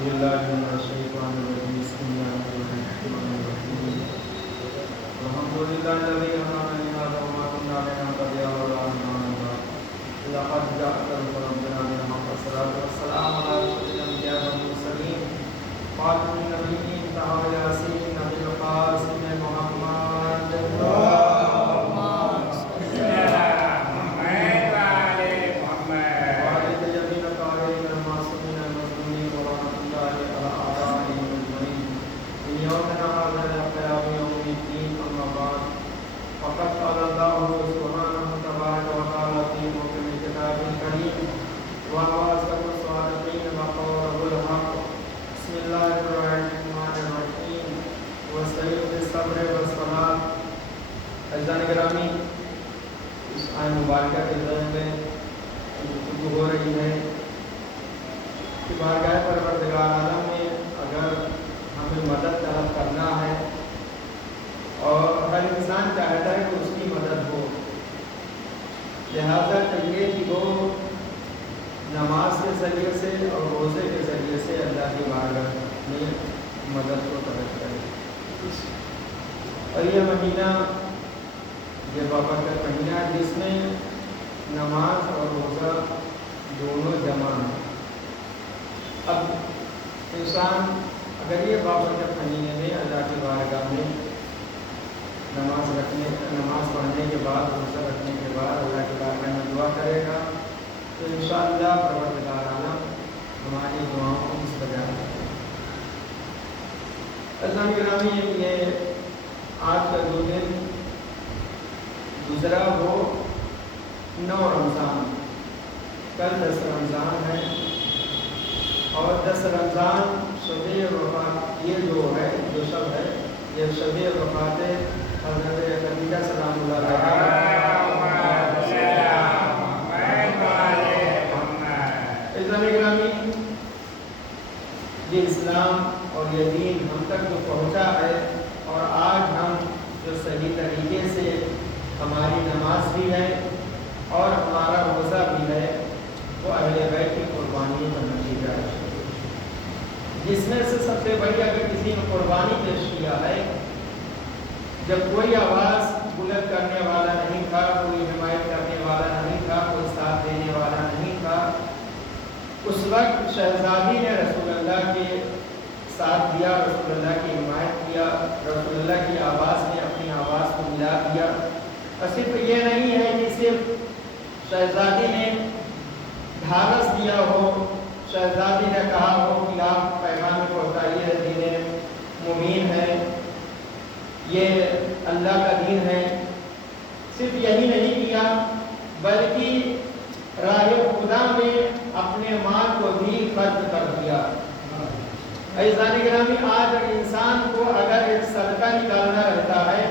بالله من الشيطان الرجيم بسم الله الرحمن الرحيم الحمد لله الذي هدانا لهذا وما كنا لنهتدي لولا أن هدانا الله لقد جاءت رسل ربنا بالحق والصلاة والسلام على أشرف الأنبياء والمرسلين خاتم النبيين تعالى إلى سيدنا أبي القاسم محمد فقد قال الله سبحانه وتبارك وتعالى في محكم الكتاب الكريم وأصدق الصادقين وقوله الحق بسم الله الرحمن الرحيم واستعينوا بالصبر والصلاة عزیزان گرامی اس آیت مبارکہ کے ضمن میں گفتگو ہو رہی ہے کہ بارگاہ پروردگار عالم میں اگر ہمیں مدد طلب کرنا ہے اور ہر انسان چاہتا ہے کہ اس کی مدد ہو، لہذا چاہیے کہ وہ نماز کے ذریعے سے اور روزے کے ذریعے سے اللہ کی بارگاہ میں مدد کو طلب کرے۔ اور یہ مہینہ یہ بابرکت مہینہ ہے جس میں نماز اور روزہ دونوں جمع ہیں۔ اب انسان اگر یہ بابرکت مہینے میں اللہ کی بارگاہ میں نماز پڑھنے کے بعد روزہ رکھنے کے بعد اللہ کی بارگاہ میں دعا کرے گا تو انشاءاللہ پروردگار عالم ہماری دعاؤں کو مستجاب کرے گا۔ عزیزان گرامی، یہ آج کا جو دن گزرا وہ 9 رمضان، کل 10 رمضان ہے اور 10 رمضان شب وفات، یہ جو ہے جو شب ہے یہ شب وفات حضرت خدیجہ سلام اللہ علیہا۔ عزیزان گرامی، یہ اسلام اور یہ دین ہم تک جو پہنچا ہے اور آج ہم جو صحیح طریقے سے ہماری نماز بھی ہے اور ہمارا روزہ بھی ہے وہ اہل بیت کی قربانی کا نتیجہ ہے، جس میں سے سب سے بڑی اگر کسی نے قربانی پیش کیا ہے جب کوئی آواز بلند کرنے والا نہیں تھا، کوئی حمایت کرنے والا نہیں تھا، کوئی ساتھ دینے والا نہیں تھا، اس وقت شہزادی نے رسول اللہ کے ساتھ دیا، رسول اللہ کی حمایت کیا، رسول اللہ کی آواز میں اپنی آواز کو ملا دیا۔ اور صرف یہ نہیں ہے کہ صرف شہزادی نے ڈھارس دیا ہو، شہزادی نے کہا ہو کہ آپ پیغام پہنچائیے، دین مبین ہے، یہ اللہ کا دین ہے، صرف یہی نہیں کیا بلکہ راہ خدا میں اپنے مال کو بھی خرچ کر دیا۔ عزیزان گرامی، آج انسان کو اگر ایک صدقہ نکالنا رہتا ہے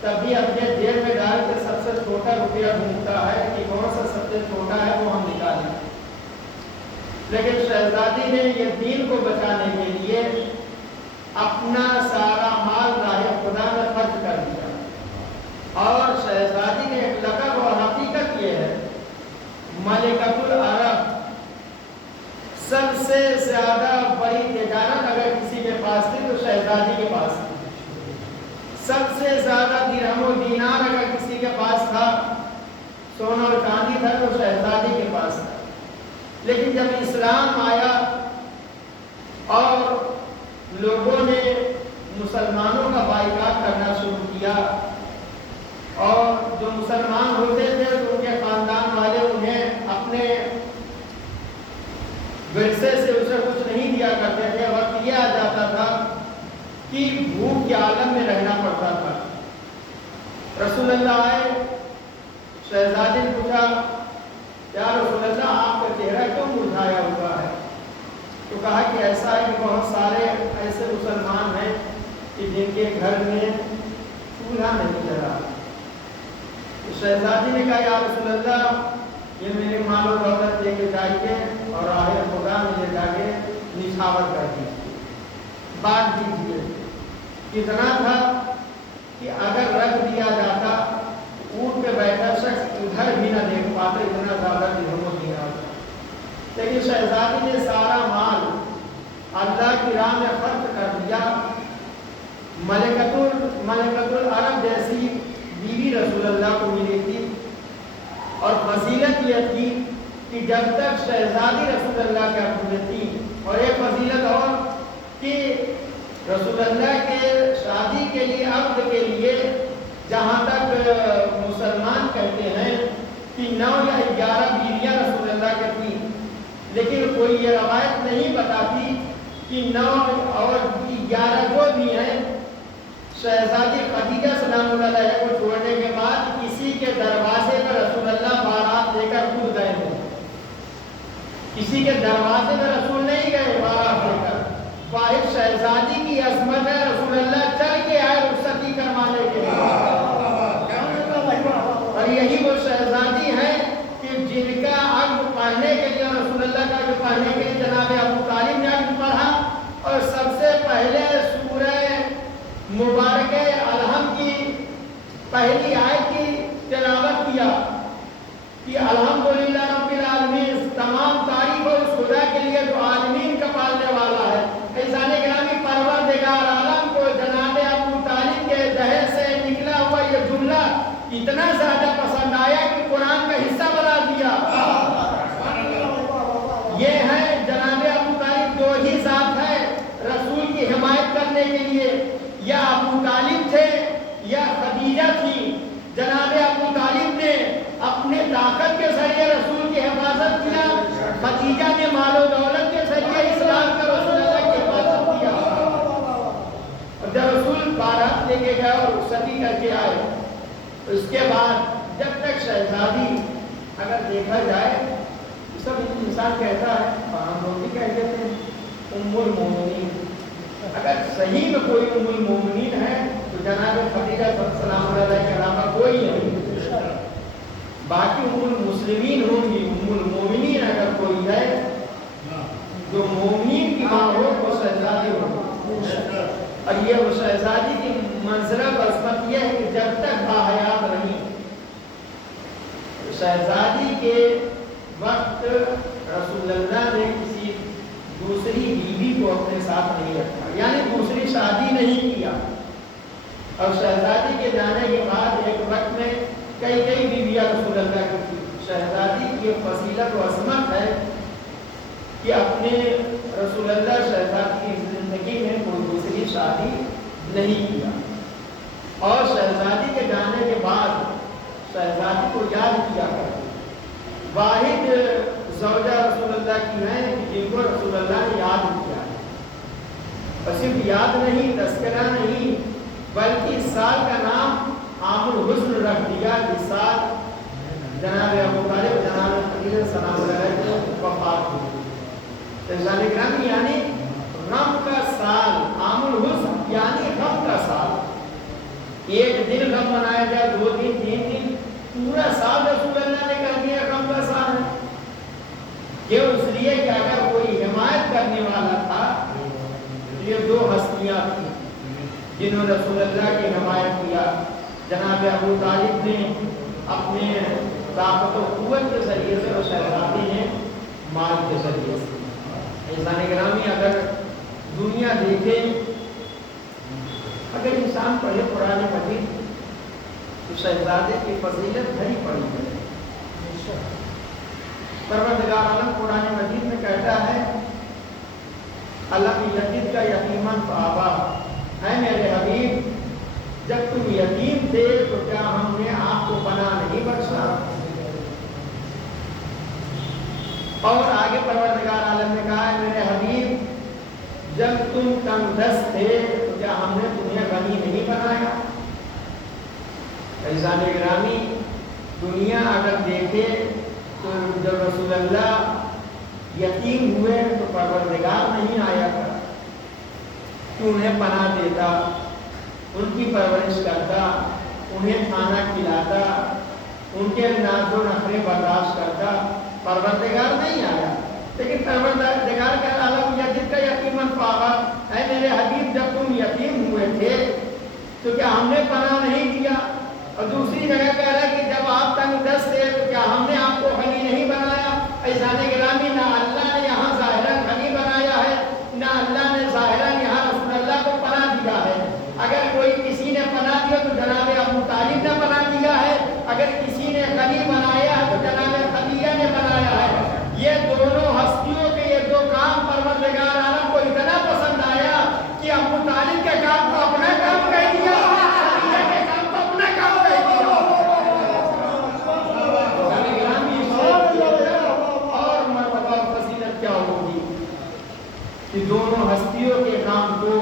تب بھی اپنے جیب میں ڈال کے سب سے چھوٹا روپیہ ڈھونڈتا ہے کہ کون سا سب سے چھوٹا ہے وہ ہم نکالیں، لیکن شہزادی نے یہ دین کو بچانے کے لیے اپنا سارا مال راہ خدا میں خرچ کر دیا۔ اور شہزادی نے ایک لقب اور حقیقت یہ ہے، ملکۃ العرب، سب سے زیادہ بڑی تجارت اگر کسی کے پاس تھی تو شہزادی کے پاس تھی، سب سے زیادہ درہم و دینار اگر کسی کے پاس تھا، سونا اور چاندی تھا تو شہزادی کے پاس تھا۔ لیکن جب اسلام آیا اور لوگوں نے مسلمانوں کا بائیکاٹ کرنا شروع کیا اور جو مسلمان ہوتے تھے تو ان کے خاندان والے انہیں اپنے ورثے سے اسے کچھ نہیں دیا کرتے تھے، وقت یہ آ جاتا تھا کہ بھوک کے عالم میں رہنا پڑتا تھا۔ رسول اللہ آئے، شہزادی نے پوچھا یا رسول اللہ آپ کا چہرہ کیوں مرجھایا ہوا ہے؟ تو کہا کہ ایسا ہے کہ بہت سارے ایسے مسلمان ہیں کہ جن کے گھر میں چولہا نہیں جلا۔ شہزادی نے کہا یا رسول اللہ یہ میرے مال و دولت لے کے جائیے اور راہ خدا میں لے جا کے نچھاور کر دیجیے، بانٹ دیجیے۔ کتنا تھا کہ اگر رکھ دیا جاتا اونٹ پہ بیٹھا شخص ادھر بھی نہ دیکھ پاتے، اتنا زیادہ درہم و دینار تھا۔ لیکن شہزادی نے سارا مال اللہ کی راہ میں خرچ کر دیا۔ ملکۃ العرب جیسی بیوی رسول اللہ کو ملی تھی، اور فضیلت یہ تھی کہ جب تک شہزادی رسول اللہ کے حق میں تھی، اور ایک فضیلت اور کہ رسول اللہ کے شادی کے لیے عقد کے لیے جہاں تک مسلمان کہتے ہیں کہ 9 یا 11 بیویاں رسول اللہ کے تھیں، لیکن کوئی یہ روایت نہیں بتاتی کہ 9 اور 11 جو بھی ہیں شہزادی خدیجہ سلام اللہ علیہ کو چھوڑنے کے بعد کسی کے دروازے پر رسول اللہ بارات لے کر خود گئے ہیں۔ کسی کے دروازے پر رسول نہیں گئے بارات لے کر، واحد شہزادی کی عظمت ہے، رسول اللہ چل کے آئے رخصتی کروانے کے لیے۔ اور یہی وہ شہزادی ہیں کہ جن کا عقد پڑھنے کے لیے رسول اللہ کا عقد پڑھنے کے لیے جناب ابو طالب نے عقد پڑھا، اور سب سے پہلے سورہ مبارکہ الحم کی پہلی آیت کی تلاوت کیا کہ الحمدللہ رب العالمین، تمام تعریف اور اس خدا کے لیے جو عالمین کا پالنے والا ہے۔ عزیزان گرامی، پروردگار عالم کو جناب ابو طالب کے دہن سے نکلا ہوا یہ جملہ اتنا زیادہ پسند آیا کہ قرآن کا حصہ بنا دیا۔ یہ ہے جناب ابو طالب، دو ہی ذات ہے رسول کی حمایت کرنے کے لیے، یا ابو طالب تھے یا خدیجہ تھی۔ جناب ابو طالب نے اپنے طاقت کے ذریعے رسول کی حفاظت کیا، خدیجہ نے مال و دولت کے ذریعے اسلام کا رسول اللہ کی حفاظت کیا۔ اور جب رسول بارات لے کے گئے اور رخصتی کر کے آئے، تو اس کے بعد جب تک شہزادی، اگر دیکھا جائے سب انسان کہتا ہے، ہم لوگ بھی کہتے ہیں ام المومنین، اگر صحیح میں کوئی ام المومنین ہے تو جناب خدیجہ سلام اللہ علیہ کے علاوہ کوئی نہیں۔ باقی ام المسلمین ہوں گی، ام المومنین اگر کوئی ہے جو مومنین کی ماں ہو وہ شہزادی ہو۔ اور یہ وہ شہزادی کی منزلت اور عظمت یہ ہے کہ جب تک باحیات رہی، شہزادی کے وقت رسول اللہ نے کسی دوسری بیوی کو اپنے ساتھ نہیں رکھا، یعنی دوسری شادی نہیں کیا۔ اور شہزادی کے جانے کے بعد ایک وقت میں کئی بیویاں رسول اللہ کی تھی۔ شہزادی کی فضیلت و عظمت ہے کہ اپنے رسول اللہ شہزادی کی زندگی میں کوئی دوسری شادی نہیں کیا، اور شہزادی کے جانے کے بعد شہزادی کو یاد کیا کرتے۔ واحد زوجہ رسول اللہ کی ہیں جن کو رسول اللہ نے یاد کیا ہے، اور صرف یاد نہیں، تذکرہ نہیں، بلکہ اس سال کا نام عام الحسن رکھ دیا، جس سال جناب ابو طالب جناب خدیجہ سلام اللہ علیہ کی وفات ہوئی۔ عزیزان گرامی، یعنی غم کا سال، عام الحسن یعنی غم کا سال۔ ایک دن غم منایا جائے، 2 دن، 3 دن، پورا سال رسول اللہ نے کہہ دیا غم کا سال ہے۔ یہ اس لیے کہ اگر کوئی حمایت کرنے والا تھا، یہ 2 ہستیاں تھیں جنہوں نے رسول اللہ کی حمایت کیا۔ جناب ابو طالب نے اپنے طاقت و قوت کے ذریعے سے، اور شہزادی نے مال کے ذریعے سے۔ عزیزان گرامی، اگر دنیا دیکھے، اگر انسان پڑھے قرآن مجید تو شہزادے کی فضیلت بھری پڑی ہے۔ پروردگار عالم قرآن مجید میں کہتا ہے، الم یتیم کا یتیمن فآبا، اے میرے حبیب جب تم یتیم تھے تو کیا ہم نے آپ کو پناہ نہیں بخشا؟ اور آگے پروردگار عالم نے کہا ہے، میرے حبیب جب تم تنگ دست تھے تو کیا ہم نے تمہیں غنی نہیں بنایا؟ عزیزان گرامی، دنیا اگر دیکھے تو جب رسول اللہ یتیم ہوئے تو پروردگار نہیں آیا تھا کہ انہیں پناہ دیتا، ان کی پرورش کرتا، انہیں کھانا کھلاتا، ان کے ناز و نخرے برداشت کرتا، پروردگار نہیں آیا۔ لیکن پروردگار کا عالم یتیم کا یتیمن فآبا، اے میرے حبیب جب تم یتیم ہوئے تھے تو کیا ہم نے پناہ نہیں دیا؟ اور دوسری جگہ کہہ رہا ہے کہ جب آپ تنگ دست تھے تو کیا ہم نے آپ کو غنی نہیں بنایا؟ عزیزان گرامی، نہ اللہ نے یہاں ظاہراً غنی بنایا ہے، نہ اللہ نے کہ دونوں ہستیوں کے کام کو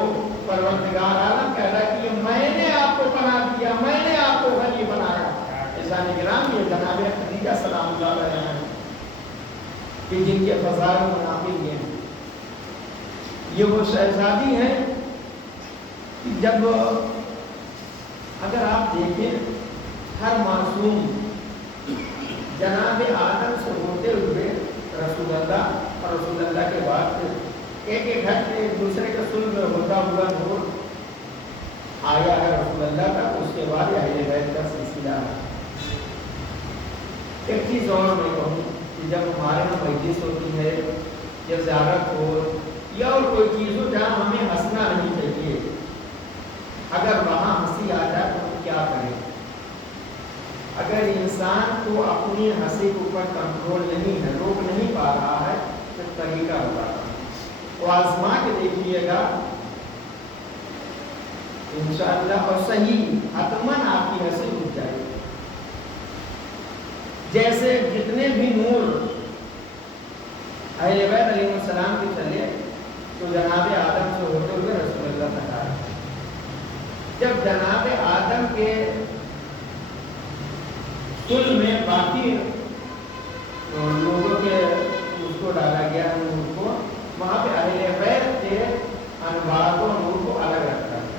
پروردگار عالم کہہ رہا کہ میں نے آپ کو پناہ دیا، میں نے آپ کو غنی بنایا۔ عزیزان کرام، یہ جناب خدیجہ سلام اللہ علیہ ہیں کہ جن کے فضائل مناقب ہیں۔ یہ وہ شہزادی ہیں کہ جب اگر آپ دیکھیں ہر معصوم جناب آدم سے ہوتے ہوئے رسول اللہ اور رسول اللہ کے بعد ایک ایک گھر سے ایک دوسرے کے صلب میں ہوتا ہوا نور آیا ہے رسول اللہ کا، اس کے بعد اہل بیت کا سلسلہ ہے۔ ایک چیز اور میں کہوں کہ جب ہمارے یہاں مجلس ہوتی ہے یا زیارت ہو یا اور کوئی چیز ہو جہاں ہمیں ہنسنا نہیں چاہیے، اگر وہاں ہنسی آ جائے تو ہم کیا کریں؟ اگر انسان کو اپنی ہنسی کے اوپر کنٹرول نہیں ہے، روک نہیں پا رہا ہے، تو طریقہ ہوگا وہ آزما کے دیکھیے گا انشاءاللہ، اور صحیح حتماً آپ کی ہنسی رک جائے گی۔ جیسے جتنے بھی نور اہل بیت علیہ السلام کے چلے تو جناب آدم سے ہوتے ہوئے رسول اللہ تک آئے۔ جب جناب آدم کے کل میں باقی لوگوں کے اس کو ڈالا گیا نور کو، وہاں پہ اہل بیت کے انوار کو نور کو الگ رکھا ہے،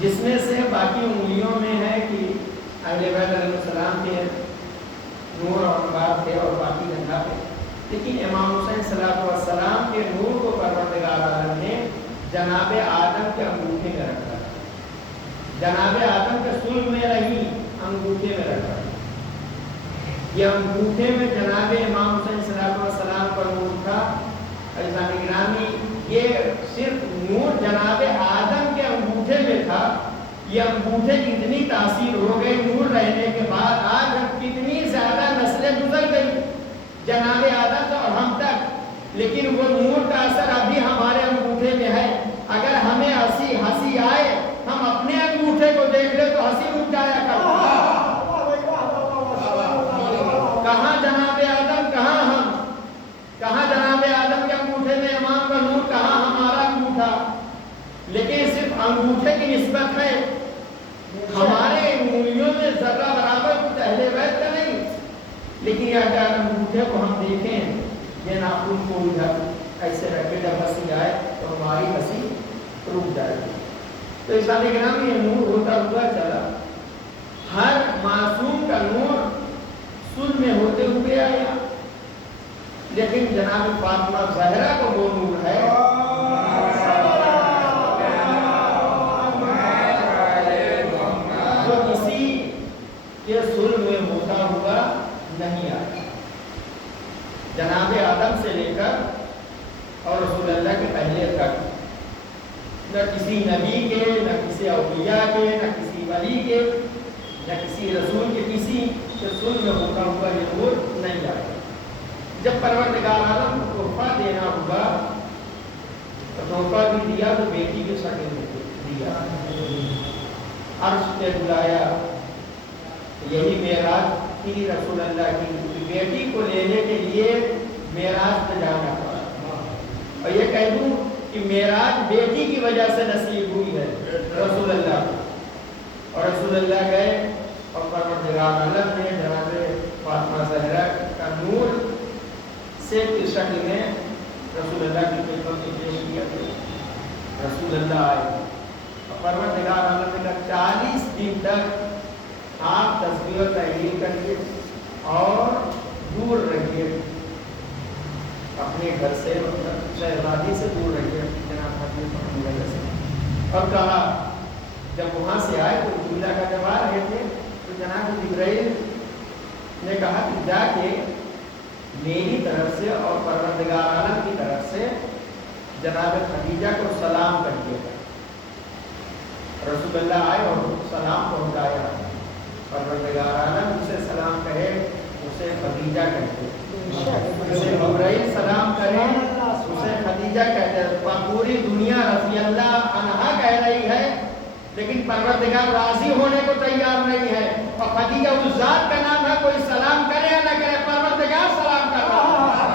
جس میں سے باقی انگلیوں میں ہے کہ اہل بیت علیہ السلام کے نور اور انوار تھے اور باقی جگہ پہ، لیکن امام حسین صلی اللہ علیہ وسلم کے نور کو پروردگار عالم نے جناب آدم کے انگوٹھے میں رکھا، جناب آدم کے صلب میں رہی انگوٹھے میں رکھا۔ یہ انگوٹھے میں جناب امام حسین صلی اللہ علیہ وسلم کا نور تھا۔ عزیزان گرامی، یہ صرف نور جناب آدم کے انگوٹھے میں تھا، یہ انگوٹھے کی اتنی تاثیر ہو گئی نور رہنے کے بعد، آج ہم کتنی زیادہ نسلیں گزر گئی جناب آدم سے اور ہم تک، لیکن وہ نور کا اثر ابھی ہمارے انگوٹھے میں ہے۔ اگر ہمیں ہنسی آئے، ہم اپنے انگوٹھے کو دیکھ لیں تو ہنسی رک جایا کرتا۔ کہاں جناب آدم، کہاں ہم، کہاں جناب آدم کے انگوٹھے میں امام کا نور، کہاں ہمارا انگوٹھا؟ لیکن صرف انگوٹھے کی نسبت ہے، ہمارے انگلیوں میں ذرہ برابر کچھ اہل بیت کا نہیں۔ لیکن اگر انگوٹھے کو ہم دیکھیں، یہ ناخن کو ادھر ایسے رکھے، جب ہنسی آئے تو ہماری ہنسی رک جائے گی۔ تو عزیزان گرامی، یہ نور ہوتا ہوا چلا، ہر معصوم کا نور صلب میں ہوتے ہوئے آیا، لیکن جناب فاطمہ زہرا کو وہ نور ہے جو کسی کے صلب میں ہوتا ہوا نہیں آیا۔ جناب آدم سے لے کر اور رسول اللہ کے پہلے تک نہ کسی نبی کے، نہ کسی اولیاء کے، نہ کسی ولی کے، نہ کسی رسول کے، کسی کے صلب میں ہوتا ہوا یہ نور نہیں آیا۔ جب پروردگار عالم کو تحفہ دینا ہوا تو تحفہ بھی دیا تو بیٹی کے شکل میں دیا، عرش پہ بلایا۔ یہی معراج تھی رسول اللہ کی، بیٹی کو لینے کے لیے معراج پہ جانا پڑا۔ اور یہ کہہ دوں کہ معراج بیٹی کی وجہ سے نصیب ہوئی ہے رسول اللہ کو، اور رسول اللہ گئے اور پروردگار عالم نے جناب فاطمہ زہرا کا نور سے کی شکل میں رسول اللہ کی خدمت میں پیش کیا گیا۔ رسول اللہ آئے اور پروردگار عالم نے کہا 40 دن تک آپ تسبیح و تحلیل کریے اور دور رہیے اپنے گھر سے، شہزادی سے دور رہیے جناب حضرت سے۔ اور کہا جب وہاں سے آئے تو جملہ کا جب آ رہے تھے تو جناب جبرائیل نے کہا کہ جا کے میری طرف سے اور پروردگار عالم کی طرف سے جناب خدیجہ کو سلام کر دیا گیا۔ رسول اللہ آئے اور سلام پہنچایا، پروردگار عالم اسے سلام کہے اسے خدیجہ کہتے ہیں، اسے جبرائیل سلام کرے اسے خدیجہ کہتے ہیں۔ پوری دنیا رضی اللہ عنہا کہہ رہی ہے لیکن پروردگار راضی ہونے کو تیار نہیں ہے، اور خدیجہ اس ذات کا نام ہے، کوئی سلام کرے یا نہ کرے پروردگار سلام کر رہا ہے۔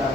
10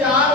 4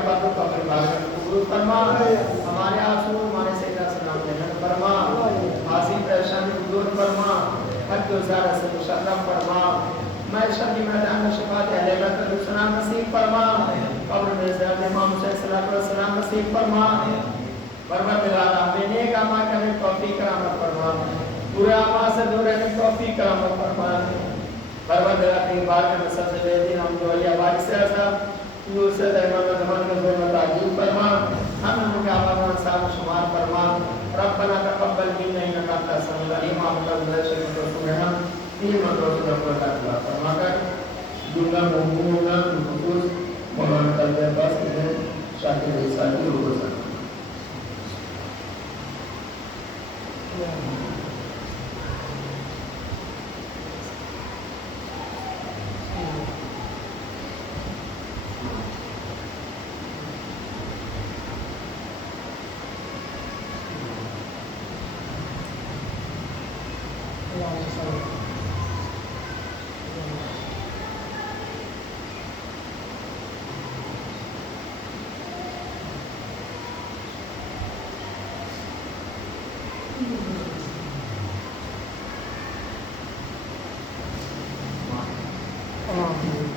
کے بعد تو اپنے بارگاہ میں قبول فرما ہمارے آنسو ہمارے سیدہ سلام جنت فرما حاصل پریشانی کو دور فرما حق و زارہ سے مشرف فرما معیشت کی میدان میں شفاعت اہل بیت السلام نصیب فرما قبر میں زیادہ امام حسین صلی اللہ علیہ وسلم نصیب فرما پروردگار ہمیں نیک اعمال کرنے کی توفیق کرامت فرما برے اعمال سے دور رہنے کی توفیق کرامت فرما پروردگار کی بارگاہ میں سب سے بہترین ہم جو علی وارث سے صاحب تو سے امام زمان کا ظلم تعجیل فرما ہم ان کے اعمال صاحب شمار فرما ربنا تقبل منا انك انت السميع العليم وتب علينا انك انت التواب الرحيم فيما توفيق الله فرما کر جملہ مومنون بالخصوص مولانا طلبہ عباس کے شاکر رسالی روزہ Oh.